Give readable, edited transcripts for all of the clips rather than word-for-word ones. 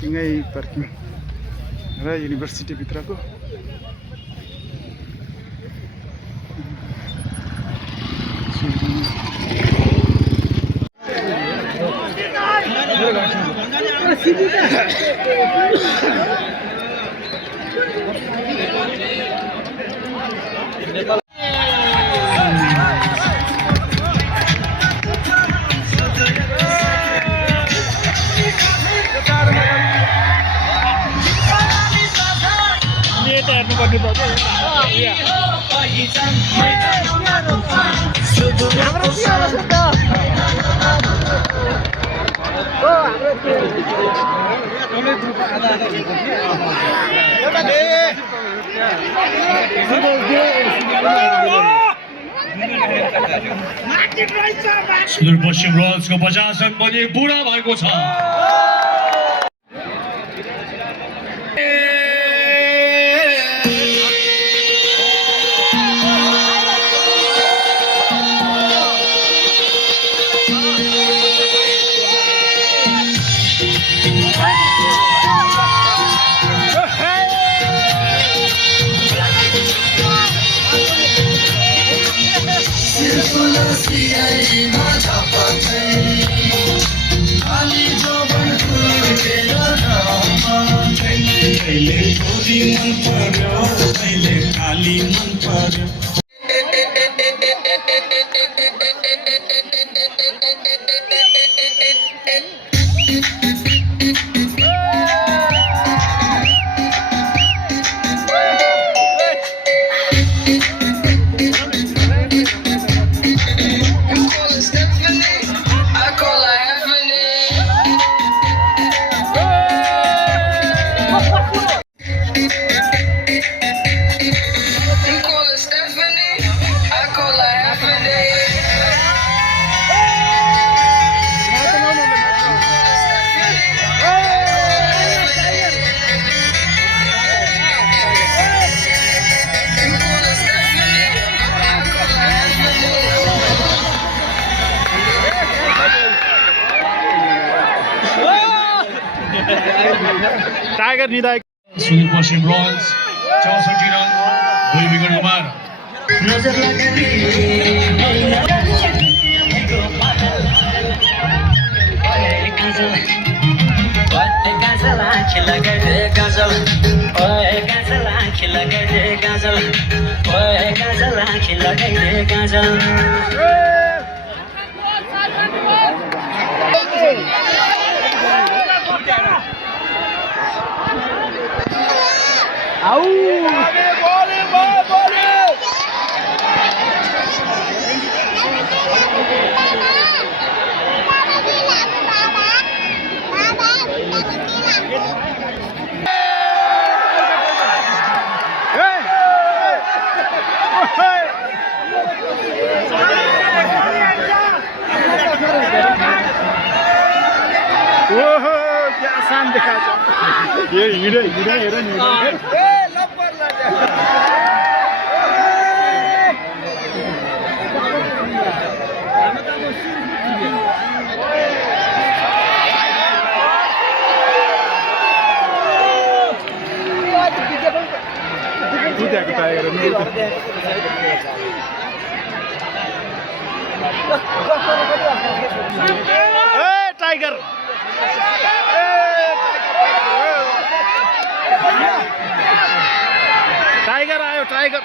पार्किङै parking र university भित्रको Sudurpashchim रोयल्सको 50 run पनि पुरा भएको छ। टाइगर निदायक सुदूरपश्चिम रोयल्स 64 रन 2 विकेटको मार। क्या आसान देखा ये हिँडे हिँडे हेर नि दुईटाको टाइगर टाइगर टाइगर आयो टाइगर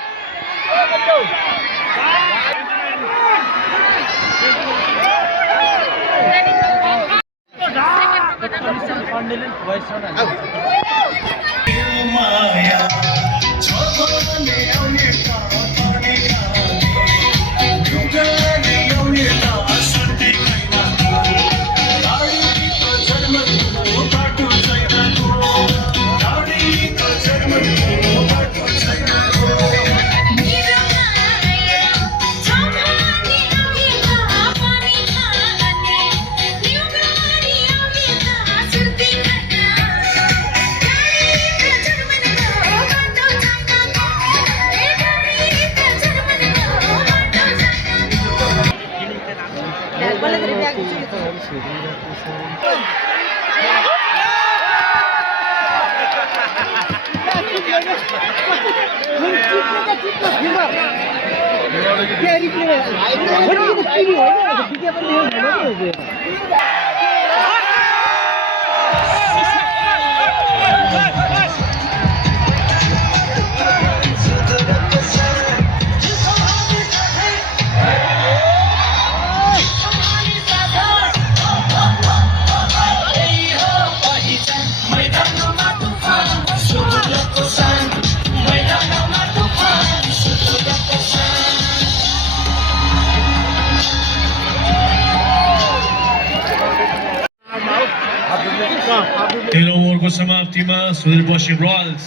तेह्रौँ ओभरको समाप्तिमा सुदूरपश्चिम रोयल्स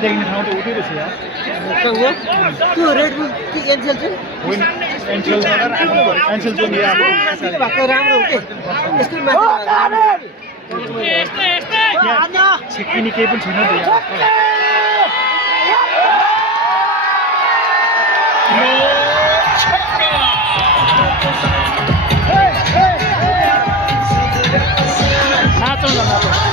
देख्ने ठाउँ त उठै रहेछ यार त्यो रेड बुल कि एनसेल चाहिँ एनसेल चाहिँ यहाँ भएको राम्रो हो कि यसको माथि यहाँ छेकिने केही पनि छैन नि त नाचौँ न नाचौँ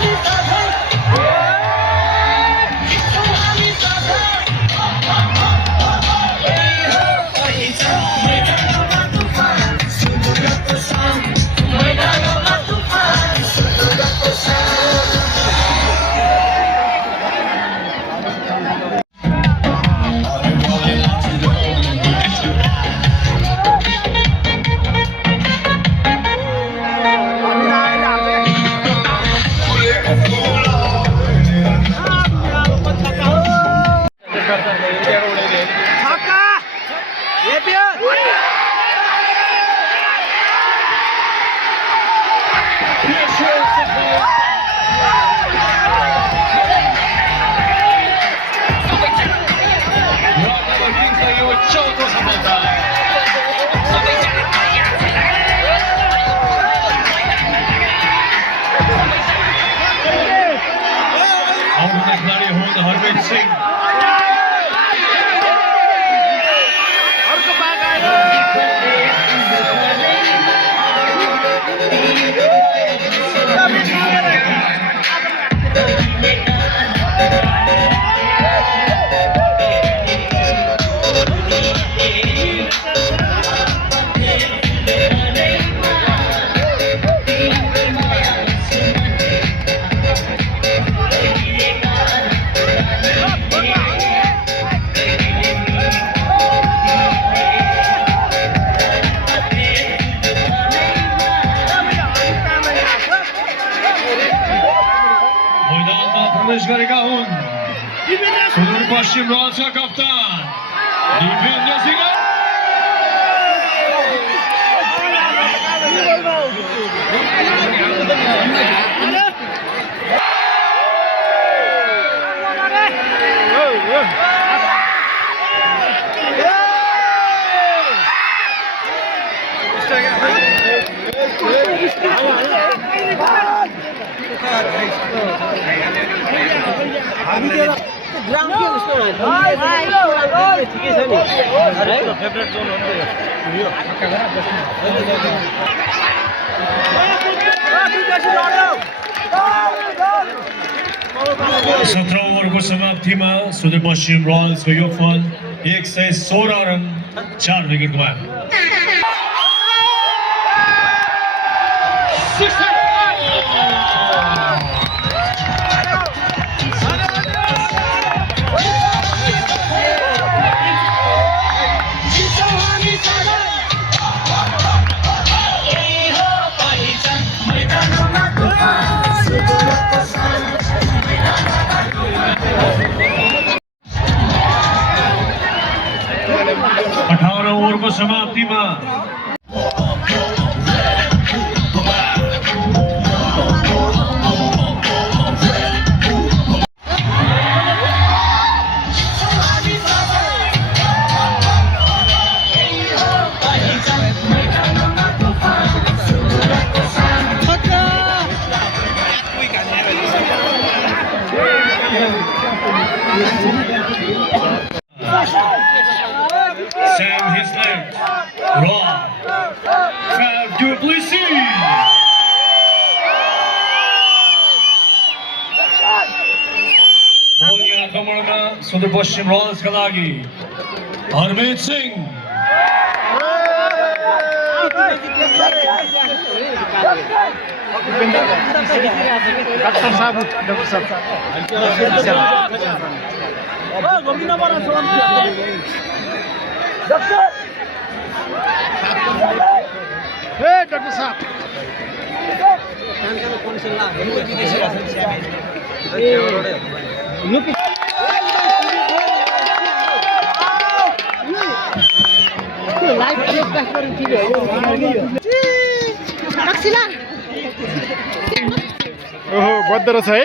खिलाडी हुन् हरमित सिंह प्रवेश गरेका हुन् सुदूरपश्चिम रोयल्सका कप्तान दिपेन्द्र सिंह ग्राउन्ड के उसको ठिकै छ नि फेभरेट जोन हो नि यो 17 ओभरको समाप्तिमा सुदूरपश्चिम रोयल्सको योगफल 116 रन 4 विकेट गुमाए समाप्तिमा Sam Hislop, Raw, Fab du Plessis. Bowling आक्रमणमा सुदूरपश्चिम रोयल्सका लागि हरमीत सिंह डॉक्टर साहब लाइभ टेलिकास्ट गरेर ठिक हो रक्सिला ओहो बद्द रहेछ है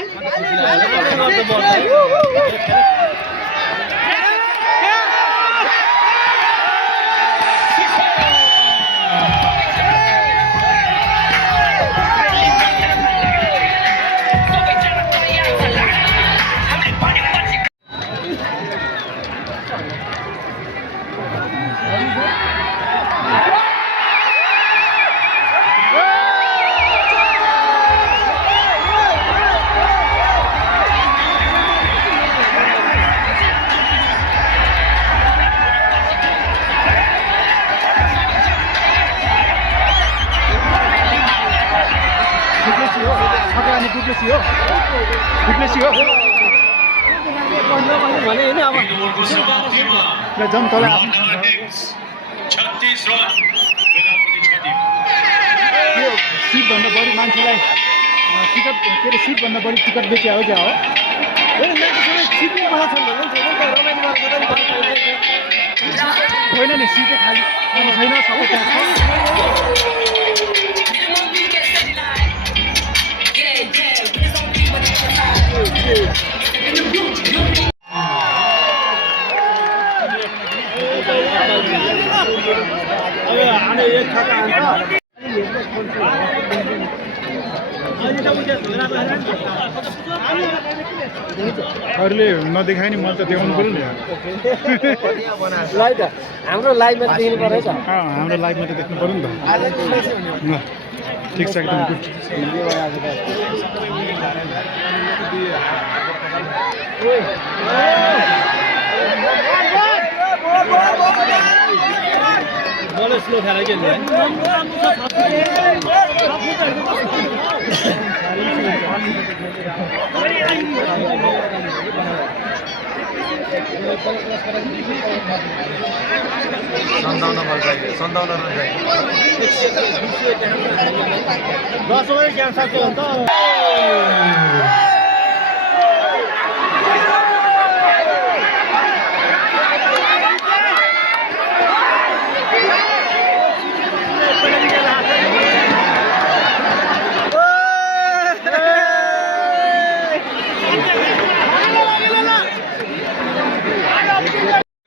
इन्डोरको समाप्तिमा जम तल Rock Ardens 36 रन विदाउट क्षति यो सिटभन्दा बढी मान्छेलाई टिकट के अरे सिटभन्दा बढी टिकट बेच्यो हो क्या हो होइन नि सिटै खाली छैन सबै त्यहाँ छ अरूले नदेखाए नि मैले त देखाउनु पऱ्यो नि हाम्रो लाइभमा देख्नु पर्यो त हाम्रो लाइभमा त देख्नु पऱ्यो नि त ल ठिक छ एकदम गुड बल स्लो खेला के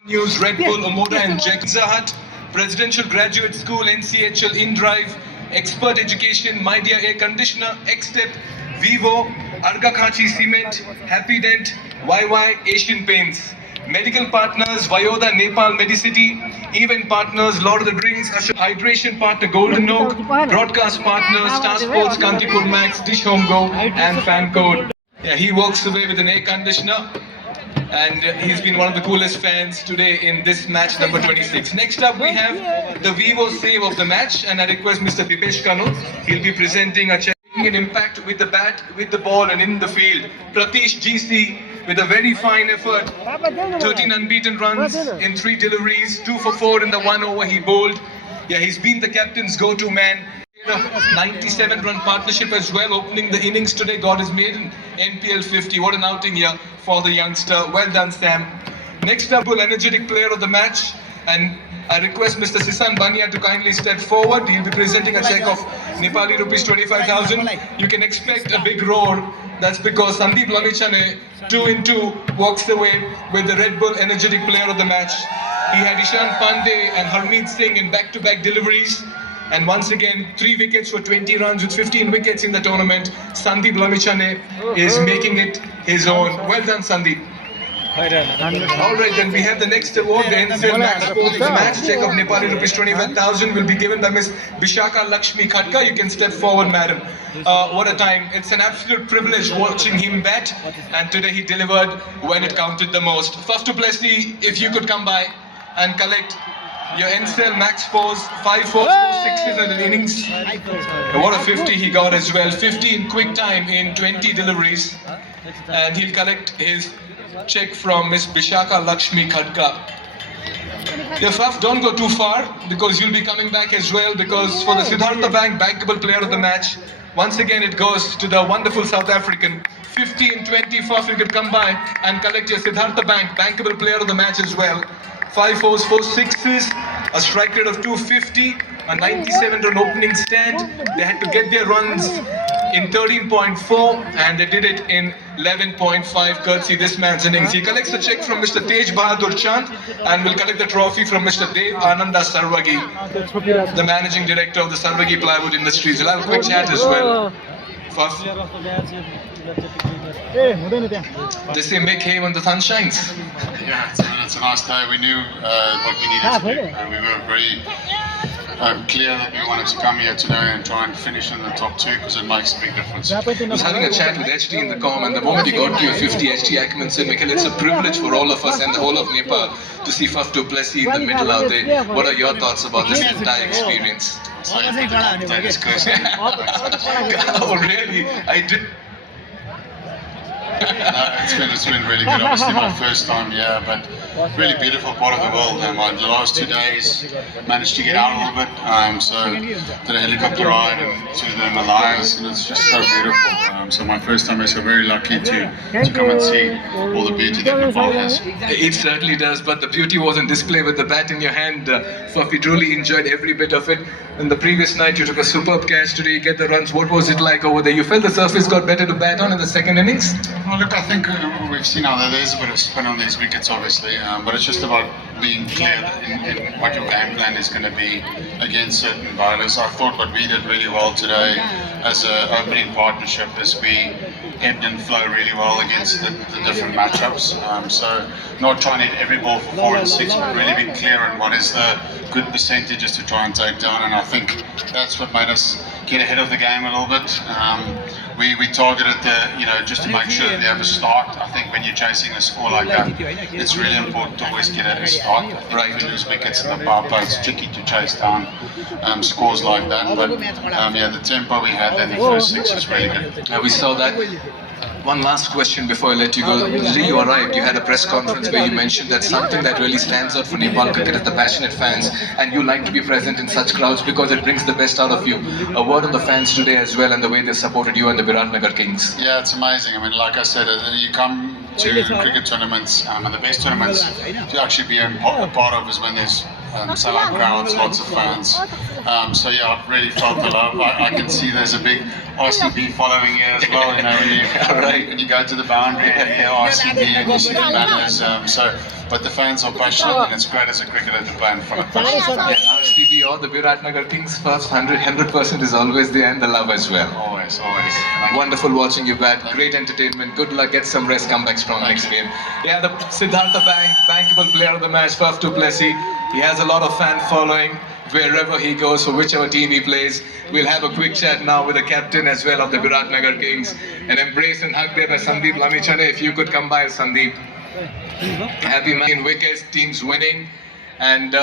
News, Red Bull, Omoda and Pizza Hut, Presidential Graduate School, NCHL, InDrive, Expert Education, My Dear Air Conditioner, Xtep, Vivo, Arga Khachi Cement, Happy Dent, YY, Asian Paints. Medical partners, Vyoda, Nepal, Medicity. Event partners, Lord of the Drinks, Hydration partner, Golden Oak. Broadcast partners, Star Sports, Kantipur Max, Dish Home Go, and Fan Code. Yeah, he walks away with an air conditioner. And he's been one of the coolest fans today in this match number 26. Next up we have the Vivo save of the match, and I request Mr. Dipesh Kanu. He'll be presenting a making an impact with the bat, with the ball and in the field. Pratish GC with a very fine effort. 13 unbeaten runs in 3 deliveries, 2 for 4 in the 1 over he bowled. Yeah, he's been the captain's go-to man. 97-run partnership as well, opening the innings today. Got his maiden NPL 50. What an outing here for the youngster. Well done, Sam. Next up, energetic player of the match, and I request Mr. Sisan Bania to kindly step forward. He'll be presenting a check of Nepali rupees 25,000. You can expect a big roar. That's because Sandeep Lamichhane, 2 in 2, walks away with the Red Bull Energetic Player of the Match. He had Ishan Pandey and Harmeet Singh in back-to-back deliveries. And once again, 3 wickets for 20 runs with 15 wickets in the tournament. Sandeep Lamichhane is making it his own. Well done, Sandeep. Alright, then we have the next award, the NCL Max Sports Match check of Nepali rupees 25,000 will be given by Miss Vishaka Lakshmi Khatka. You can step forward, madam. What a time. It's an absolute privilege watching him bat, and today he delivered when it counted the most. Faf du Plessis, if you could come by and collect your NCL Max Force 5 4 6s in an innings. What a 50 he got as well. 50 in quick time in 20 deliveries. And he'll collect his check from Miss Vishaka Lakshmi Khadka. Your Faf, don't go too far because you'll be coming back as well, because for the Siddhartha Bank Bankable Player of the Match, once again it goes to the wonderful South African. 50 in 20, Faf, you could come by and collect your Siddhartha Bank Bankable Player of the Match as well. 5 4s, 4 6s, a strike rate of 250, a 97 run opening stand. They had to get their runs in 13.4 and they did it in 11.5 courtesy this man's innings. He collects the check from Mr. Tej Bahadur Chand and will collect the trophy from Mr. Dev Ananda Sarvagi, the managing director of the Sarvagi Plywood Industries. We'll have a quick chat as well. They say make hay when the sun shines. Yeah, it's a nice day. We knew what we needed to do, and we were very clear that we wanted to come here today and try and finish in the top 2 because it makes a big difference. I was having a chat with HT in the com, and the moment you got to your 50, HT Ackerman said, Michael, it's a privilege for all of us and the whole of Nepal to see Faf du Plessis in the middle out there. What are your thoughts about this entire experience? So that is crazy. Oh, really? I did. No, it's been really good. Obviously my first time here, but really beautiful part of the world. The last 2 days managed to get out a little bit, so did a helicopter ride to the Himalayas, and it's just so beautiful. So my first time, so very lucky to come and see all the beauty that Nepal has. It certainly does, but the beauty was on display with the bat in your hand. Faf, we truly enjoyed every bit of it. And the previous night you took a superb catch, today you get the runs. What was it like over there? You felt the surface got better to bat on in the second innings? Well, look, I think we've seen how there is a bit of spin on these wickets, obviously, but it's just about being clear in what your game plan is going to be against certain bowlers. I thought what we did really well today as an opening partnership is we ebbed and flow really well against the different matchups. So not trying to hit every ball for 4 and 6, but really be clear on what is the good percentages to try and take down, and I think that's what made us get ahead of the game a little bit. We targeted just to make sure that they have a start. I think when you're chasing a score like that, it's really important to always get a start. If you lose wickets in the power play, it's tricky to chase down scores like that. But the tempo we had in the first 6 was really good. We saw that. One last question before I let you go. You arrived, you had a press conference where you mentioned that something that really stands out for Nepal cricket is the passionate fans, and you like to be present in such crowds because it brings the best out of you. A word on the fans today as well and the way they supported you and the Viratnagar Kings. Yeah, it's amazing. I mean, like I said, you come to cricket tournaments, and the best tournaments to actually be a part of is when there's sellout crowds, lots of fans. So yeah, I've really felt the love. I can see there's a big RCB following here as well. When you go to the boundary, RCB, and you see the banners. But the fans are passionate, and it's great as a cricketer to play in front of passionate fans. RCB or the Viratnagar Kings, first 100% is always there, and the love as well. Always. Wonderful watching you bat. Great entertainment. Good luck. Get some rest. Come back strong next game. Yeah, the Siddhartha Bank Bankable Player of the Match, Faf du Plessis. He has a lot of fan following wherever he goes, for whichever team he plays. We'll have a quick chat now with the captain as well of the Viratnagar Kings. An embrace and hug there by Sandeep Lamichhane. If you could come by, Sandeep. Happy man, wickets, teams winning, and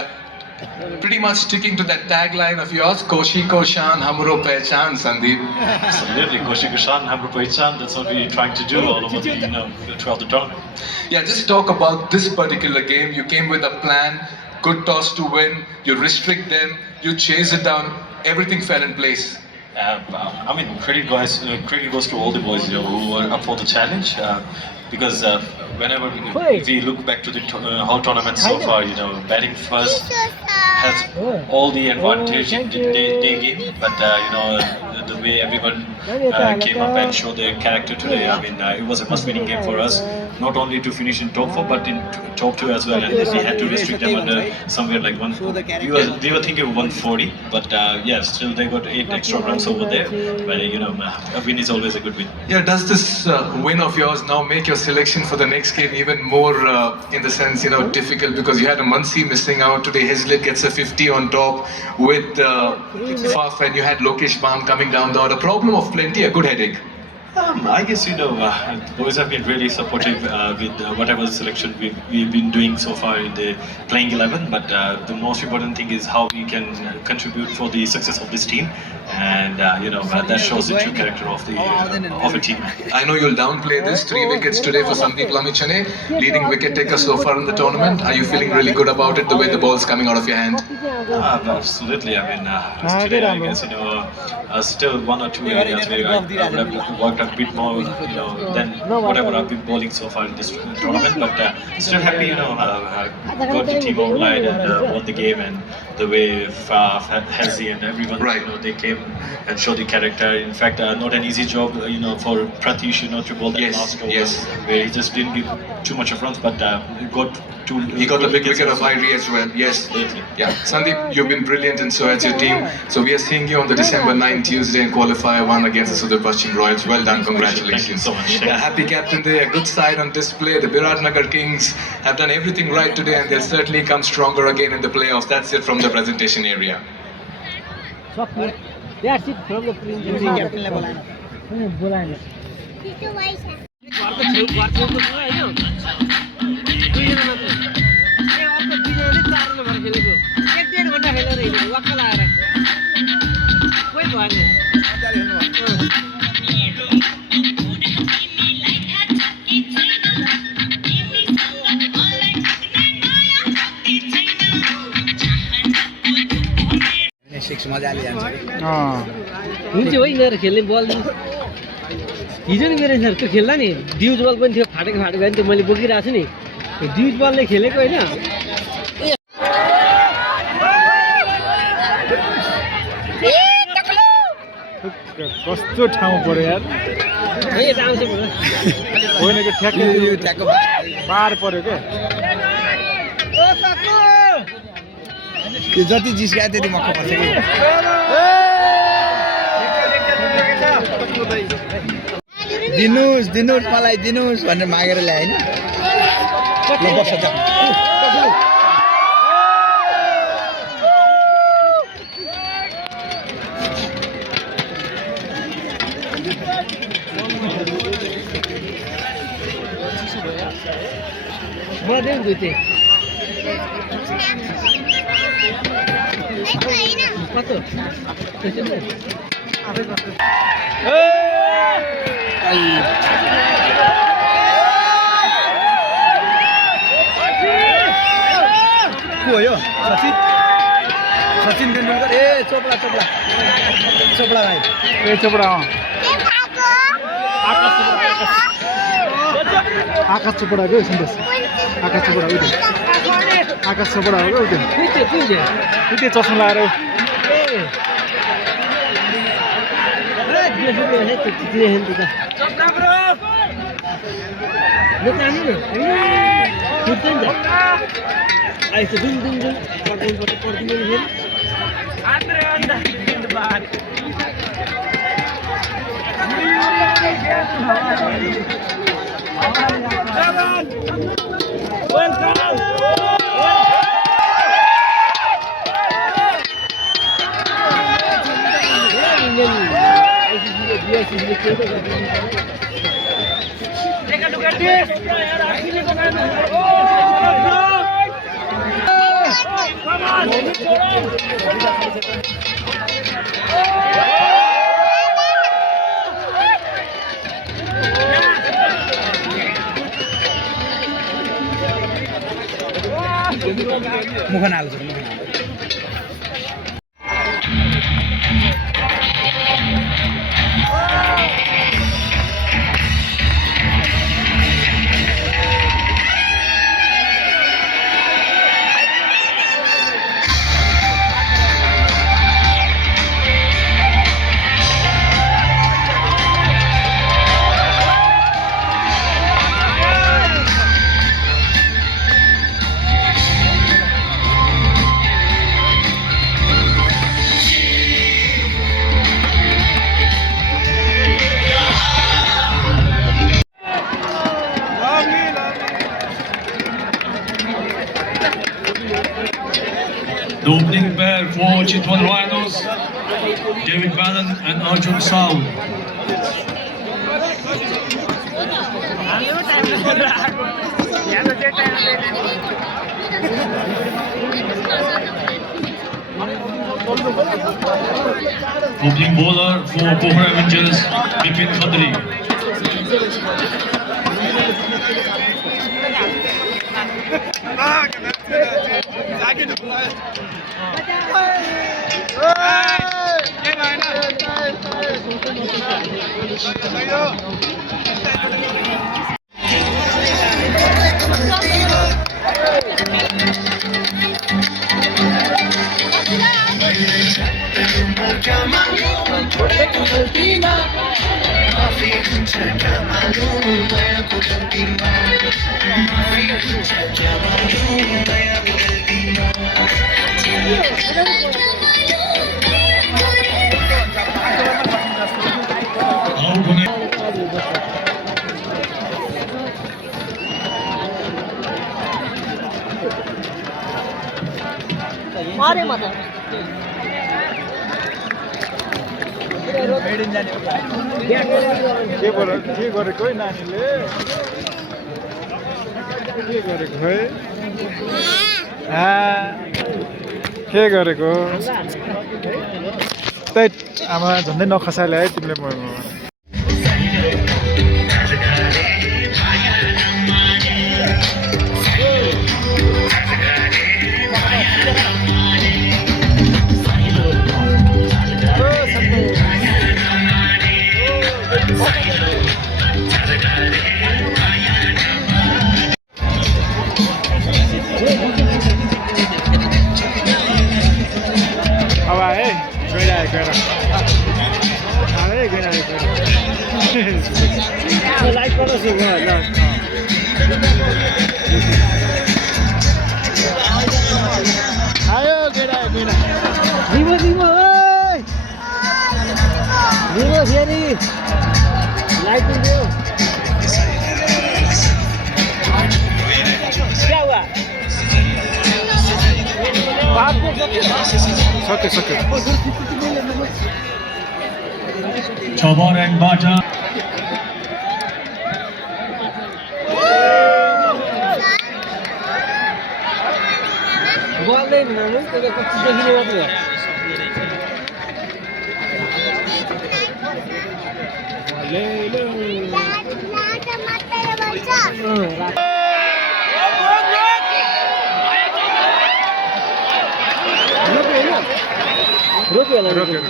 pretty much sticking to that tagline of yours, Koshi Ko Shaan Hamro Pehchan, Sandeep. Absolutely, Koshi Ko Shaan Hamro Pehchan. That's what we're trying to do all over throughout the tournament. Yeah, just talk about this particular game. You came with a plan, good toss to win, you restrict them, you chase it down, everything fell in place. Credit goes to all the boys who were up for the challenge. because whenever we look back to the whole tournament so far, you know, batting first has all the advantage in the day game, but you know, the way everyone came up and showed their character today, I mean, it was a must-winning game for us, not only to finish in top 4 but in top 2 as well, and we had to restrict them under somewhere like one. We were thinking of 140, but yeah, still they got 8 extra runs over there. But you know, a win is always a good win. Yeah, does this win of yours now make your selection for the next game even more, in the sense, you know, difficult, because you had a Muncy missing out today, Hazlitt gets a 50 on top with Faf, and you had Lokesh Baum coming down the order. Problem of plenty, a good headache. I guess, you know, the boys have been really supportive with whatever selection we've been doing so far in the playing 11, but the most important thing is how we can contribute for the success of this team, and you know, that shows the true character of a team. I know you'll downplay this, 3 wickets today for Sandeep Lamichhane, leading wicket taker so far in the tournament. Are you feeling really good about it, the way the ball's coming out of your hand? Absolutely. I mean, today I guess, you know, still 1 or 2 areas where I would have worked a bit more, you know, than whatever I've been bowling so far in this tournament. But still happy, you know, got the team online and won the game, and the way Faf, Halsey and everyone, you know, they came and showed the character. In fact, not an easy job, you know, for Pratish, you know, to bowl that last over, where he just didn't give too much of runs, but he got the big wicket of Irie as well. Yes. Yeah. Sandeep, you've been brilliant, and so has your team. So we are seeing you on the December 9th Tuesday in qualifier 1 against the Sudhir Paschim Royals. Well done, congratulations. Thank you so much. Happy captain there, good side on display. The Biratnagar Kings have done everything right today, and they'll certainly come stronger again in the playoffs. That's it from the presentation area. That's it from the captain level. हुन्छ हो यिनीहरू खेल्ने बल हिजो नि मेरो यिनीहरू त्यो खेल्दा नि ड्युज बल पनि थियो फाटेको नि त्यो मैले बोकिरहेको छु नि ड्युज बलले खेलेको होइन कस्तो ठाउँ पर्यो यार होइन कि ठ्याक्कै पार पर्यो क्या त्यो जति जिस्कायो त्यति मक्क पर्छ कि दिनुहोस् मलाई दिनुहोस् भनेर मागेर ल्याए होइन बस्छ त मलाई दुइटै कस्तो को हो यो सचिन तेन्दुलकर ए चोपडा भाइ ए चोपडा आकाश चोपडा हो सन्देश आकाश चोपडा हो आकाश चोपडा हो उतै चस्मा लगाएर मुखन हाल्छ opening pair for Chitwan Rhinos, David Bannon and Arjun Saul. Opening bowler for Pohar Avengers, Bipin Khatri. Out on it. मारे मत के गरेको है नानीले के गरेको है के गरेको त्यही आमा झन्डै नखसाले है तिमीले अब आए गइरहेको आए गइरहेको लाइक गर्नुहोस् न आयो गइरहेको दिमो दिमो ओइ दिमो फेरि लाइक दियो क्या हुआ सक्यो Chabar and Bata. बोल्दै हुनु त्यो कति देखिने मात्र हो रोक्यो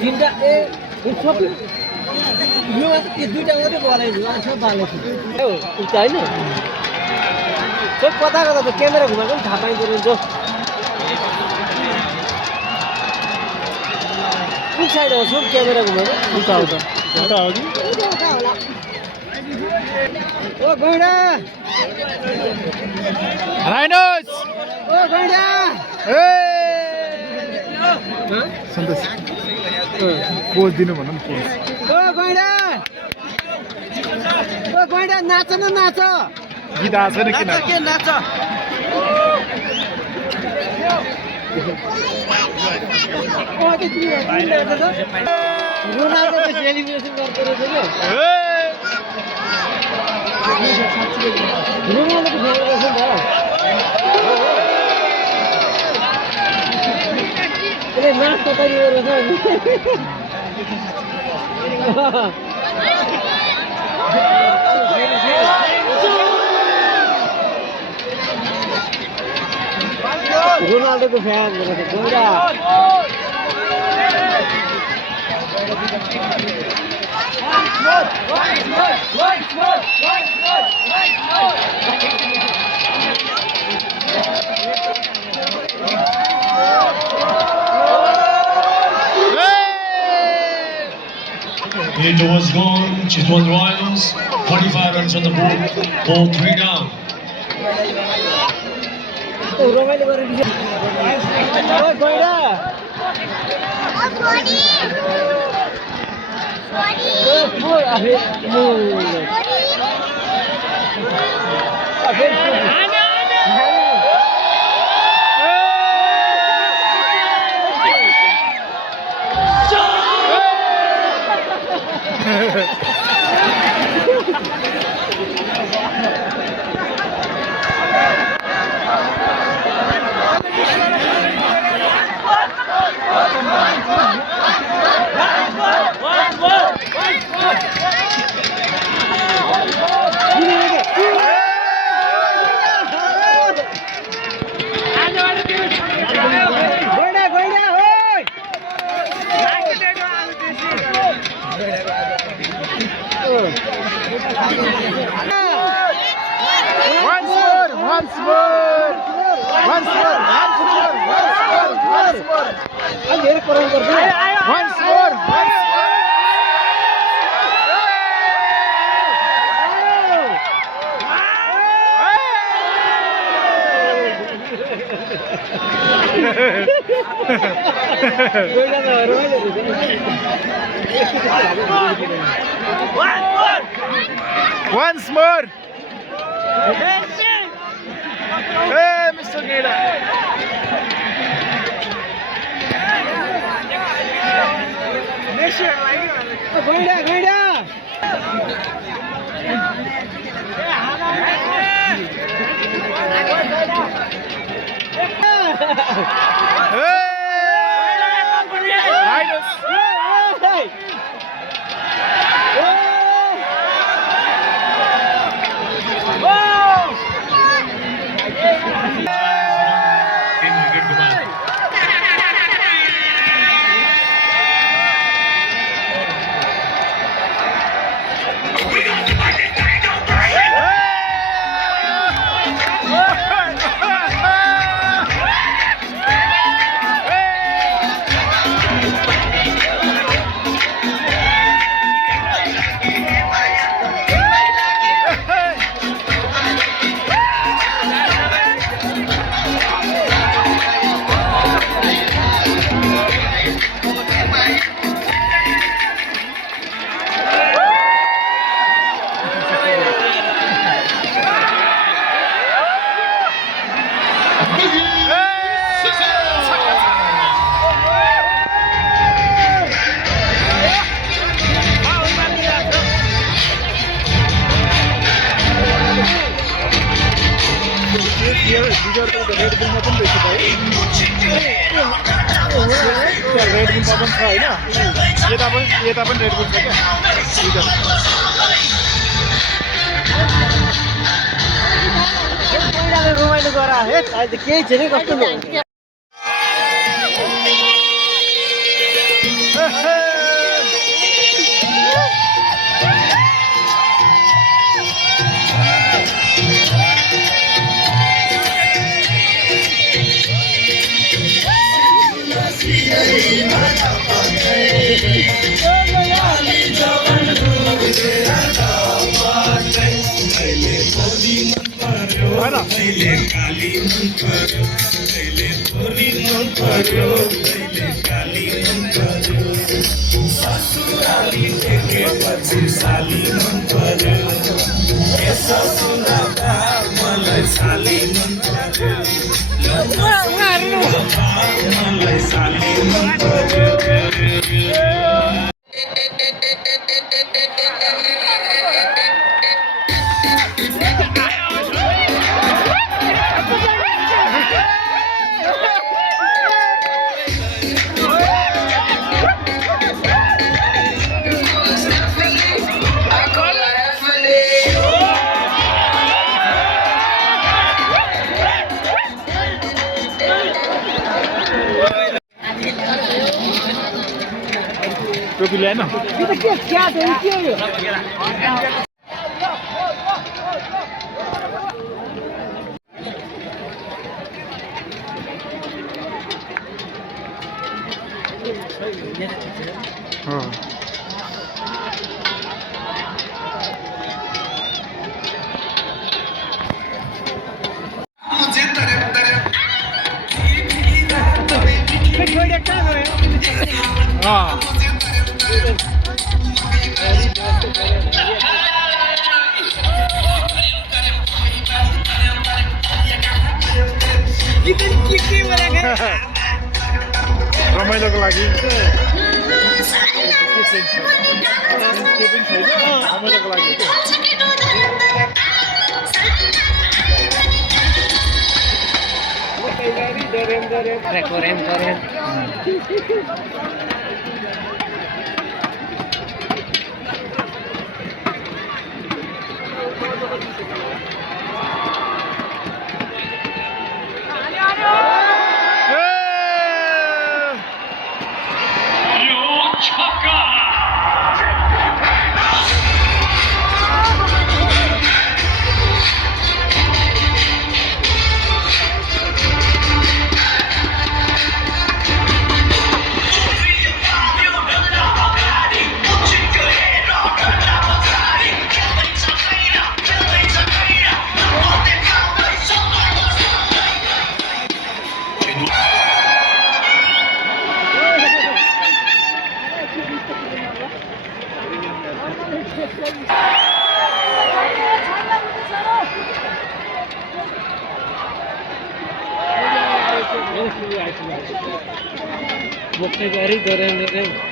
तिनटा सब यो दुईटा मात्रै बनाइदिनु अनि सब बाल्दैछु उता होइन सब कता कता त क्यामेरा घुमाएको पनि थाहा पाइँदैन जो कुन साइड हो सब क्यामेरा घुमाएको उता उता हो कि ओ गैडा राइनोस ओ गैडा सन्तोष पोज दिनु भन न पोज ओ गैडा नाच न नाच गीत आएको छैन किन के नाच ओ रोनाल्डोको सेलिब्रेसन गर्दो रहेछ क्या रोनाल्डोको सेलिब्रेसन भयो त्यसले नाच तताइदिँदो रहेछ रोनाल्डोको फ्यान रहेछ Gaura It was gone. Chitwan Royals, 45 runs on the board, ball 3 down. रमाइलो गरेर गैडा Once more. Hey, Mr. Geda. यता पनि रेड बुल छ क्या रमाइलो गरा है अहिले त केही छैन कस्तो टोपी ल्याएन रमाइलोको लागि रमाइलोको लागि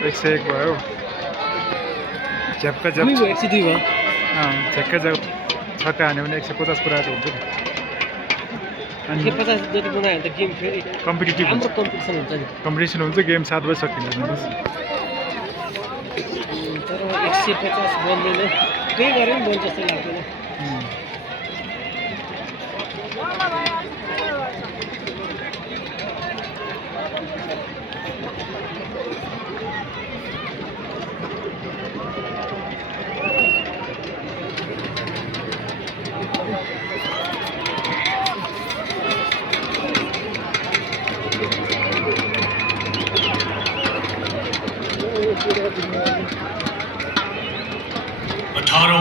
एक से एक भयो झ्याप्का झ्याप झ्याक्का झ्याप छक्का हान्यो भने 150 पुऱ्याएको हुन्छ नि अनि 50 जति बनायो भने त गेम फेरि कम्पिटिटिभ हुन्छ कम्पिटिसन हुन्छ नि कम्पिटिसन हुन्छ गेम 7 बजी सकिन्छ तर 150 बन्दैन त्यही गरे पनि बन्छ जस्तो लाग्दैन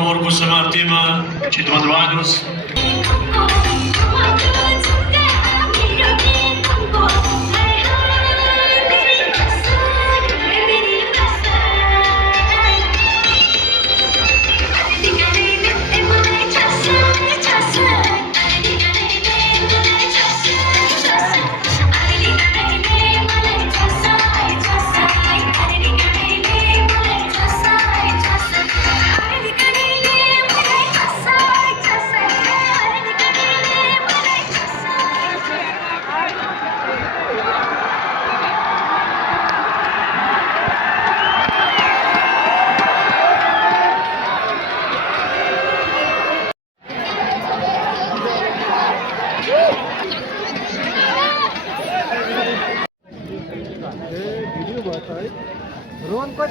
ओभरको समाप्तिमा चितवन राइडर्स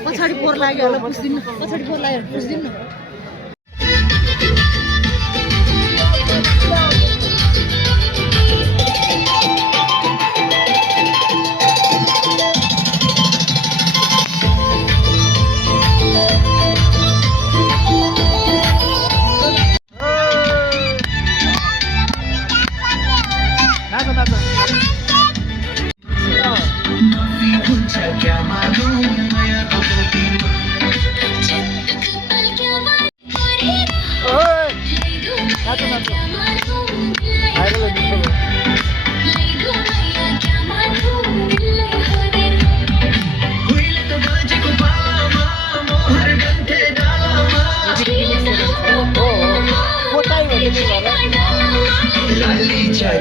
पछाडि पोहोर लाग्यो होला पुस्दिनु पछाडि पोहोर लाग्यो पुस्दिनु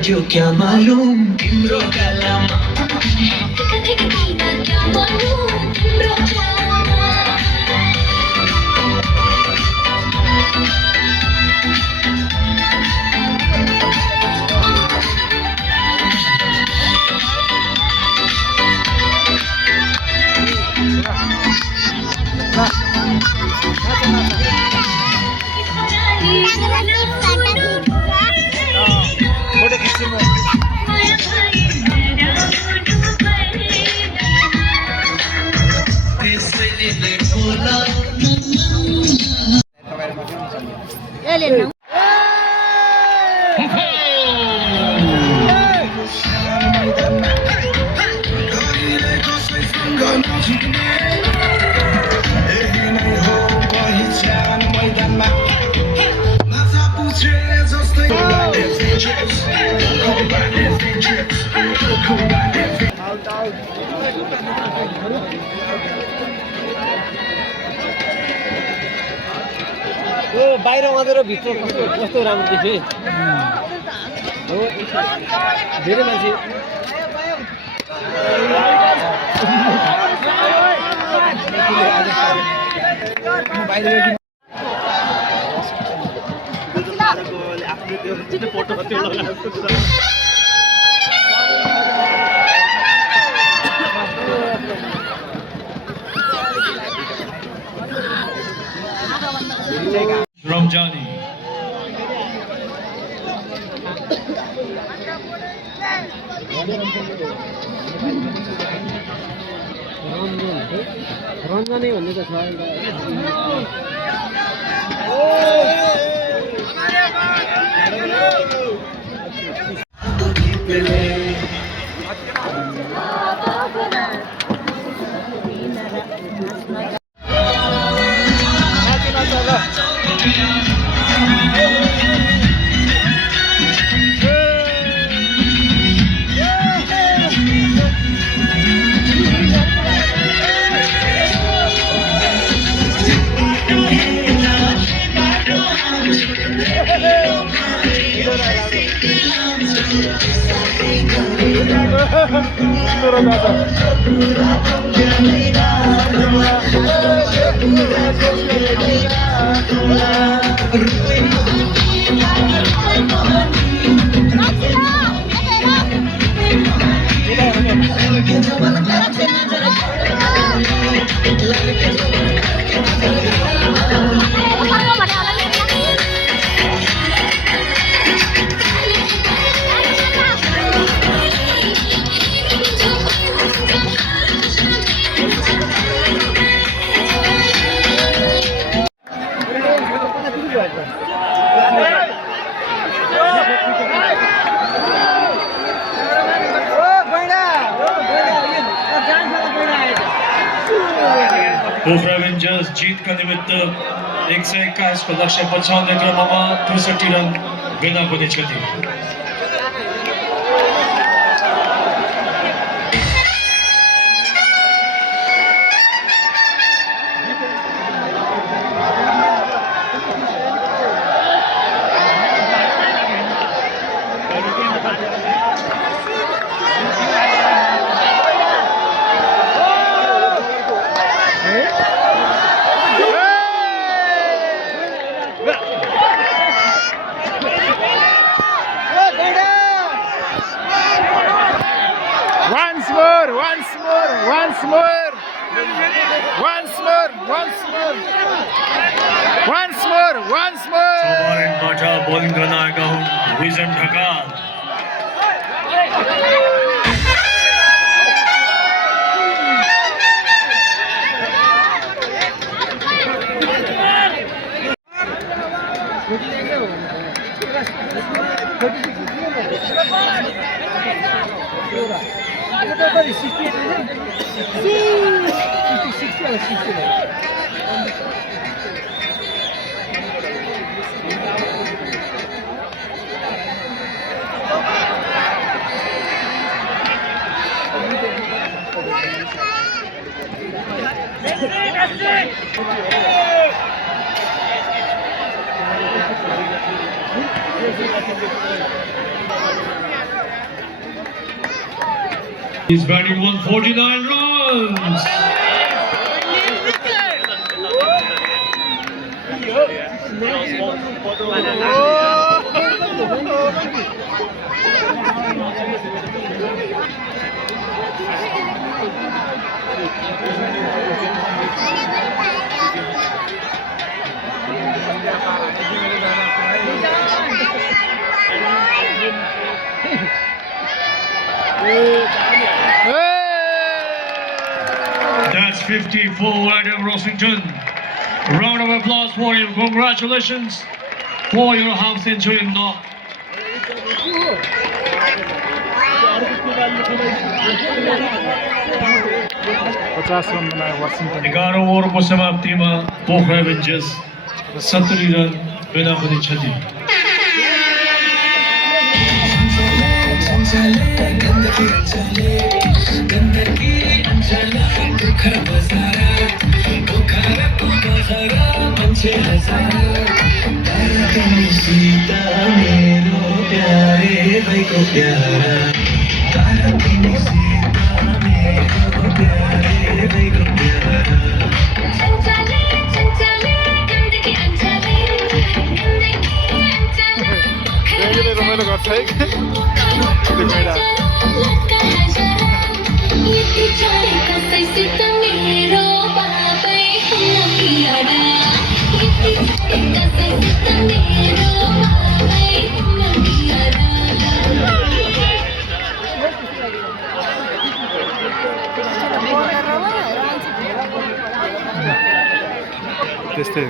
जो क्या मालूम तिम्रो गलामा क्या मालूम तिम्रो गलामा यो बाहिर मात्र भित्र कस्तो राम्रो देख्यो हो धेरै मान्छे Ramjani. रञ्जनै भन्ने त छ पोखरा एवेन्जर्स जितका निमित्त 121 को लक्ष्य पछ्याउने क्रममा 63 रन बिना पनि क्षति once more. चौबारेनबाट बोलिङ गर्न आएका हुन् vision Dhakal He's batting 149 runs. That's 54 Adam Rossington. Round of applause for him. Congratulations for your half century knock. एघारौं ओभरको समाप्तिमा पोखरा एवेन्जर्स 70 रन बिना पनि क्षति गंदगी पोखर बजारा पोखरको बजारा मान्छे हजारा तर पनि सीता मेरो प्यारे भाइको प्यारा तर पनि सीता मेरो प्यारे भाइको प्यारा रमाइलो गर्छ है त्यो गैँडा त्यस्तै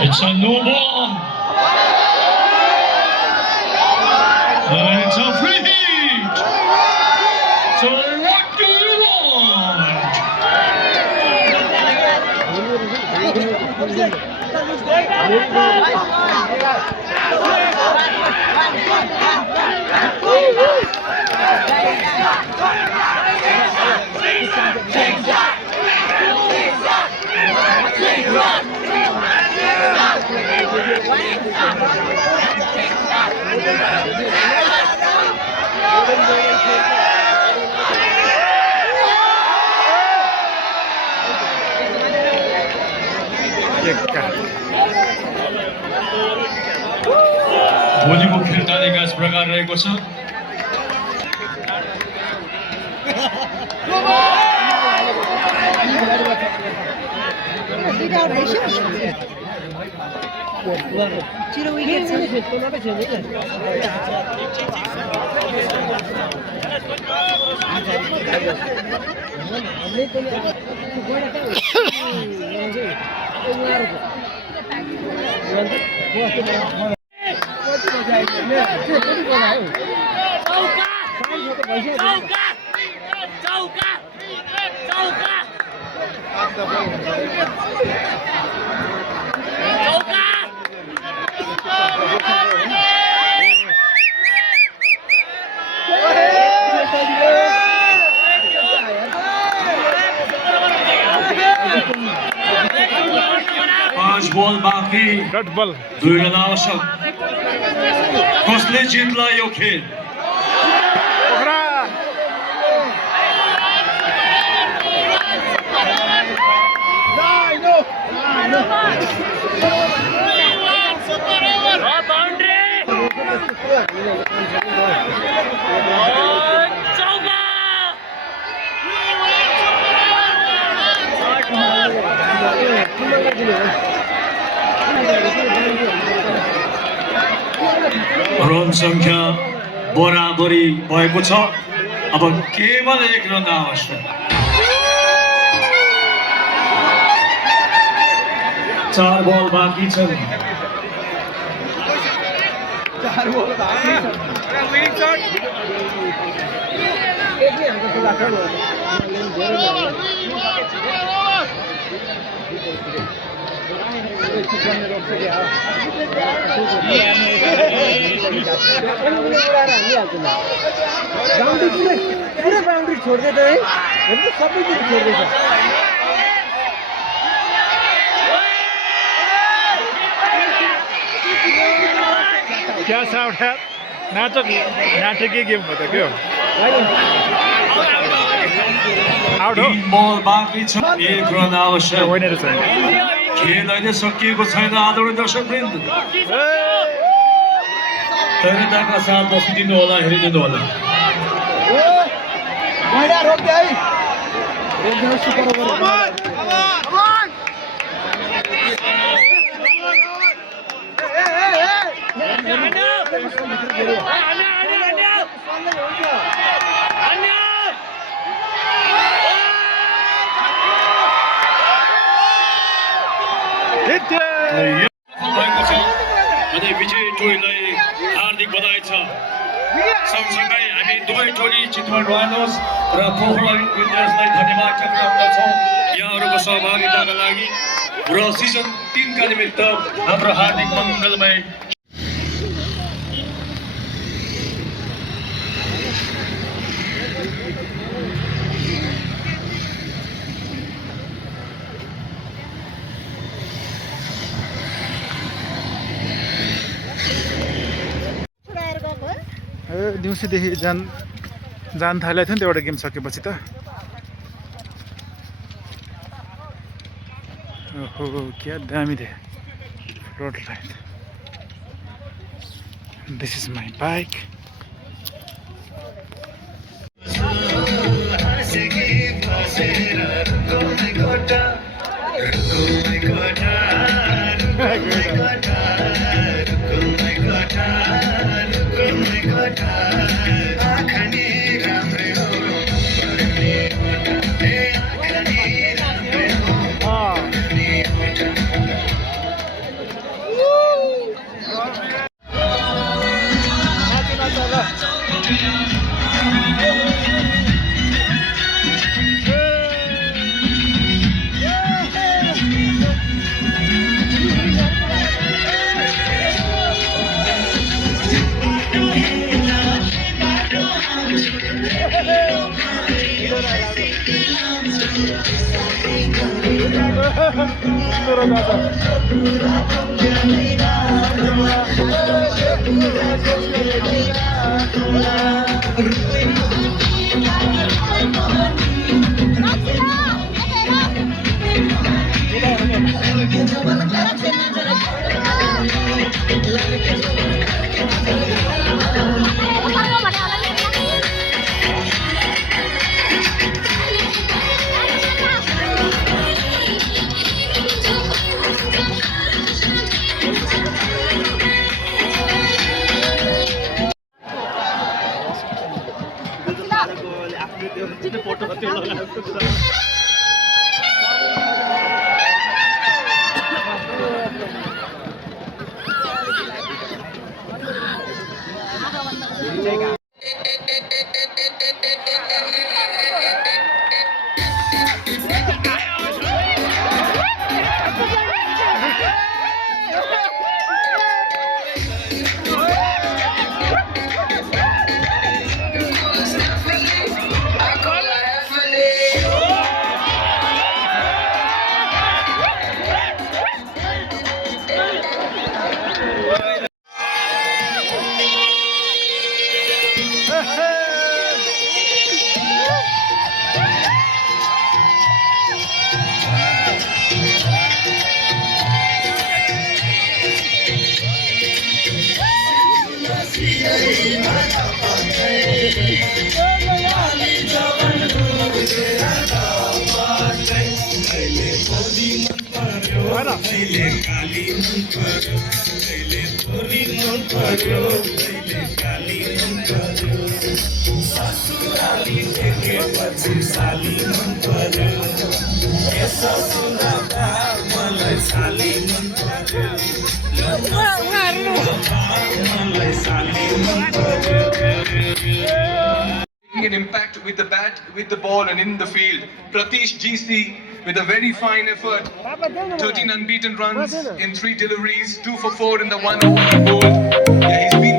It's a no ball. And it's a free hit. So what do you want? भोलिको खेल तालिका यस प्रकार रहेको छ Zero wickets. पाँच बल बाँकी डट बल 2 रन आवश्यक कसले जित्ला यो खेल रन संख्या बराबरी भएको छ अब केवल 1 रन आवश्यक 4 बल बाँकी छन् पूरा बाउंड्री छोड़ देते हैं सबै छोड़ देते क्या साउट है नाटकीय गेम हो त के हो आउट हो 3 बल बाँकी छ 1 रन आवश्यक होइन रहेछ खेल अहिले सकिएको छैन आदरणीय दर्शकवृन्द धैर्यताका साथ बसिदिनु होला हेरिदिनु होला महिला रोक्दै है भएको छ अनि विजयी टोलीलाई हार्दिक बधाई छ सँगसँगै हामी दुवै टोली चितवन रहनुहोस् र पोखरा विन्जर्सलाई धन्यवाद टक्राउँदछौँ यहाँहरूको सहभागिताका लागि र सिजन 3 का निमित्त हाम्रो हार्दिक मङ्गलमय दिउँसोदेखि जान थालेको थियो नि त एउटा गेम सकेपछि त ओहो क्या दामी थियो road light this is my bike An impact with the bat, with the ball and in the field. Pratish GC with a very fine effort. 13 unbeaten runs in 3 deliveries, 2 for 4 in the 1 over bowled. Yeah, he's been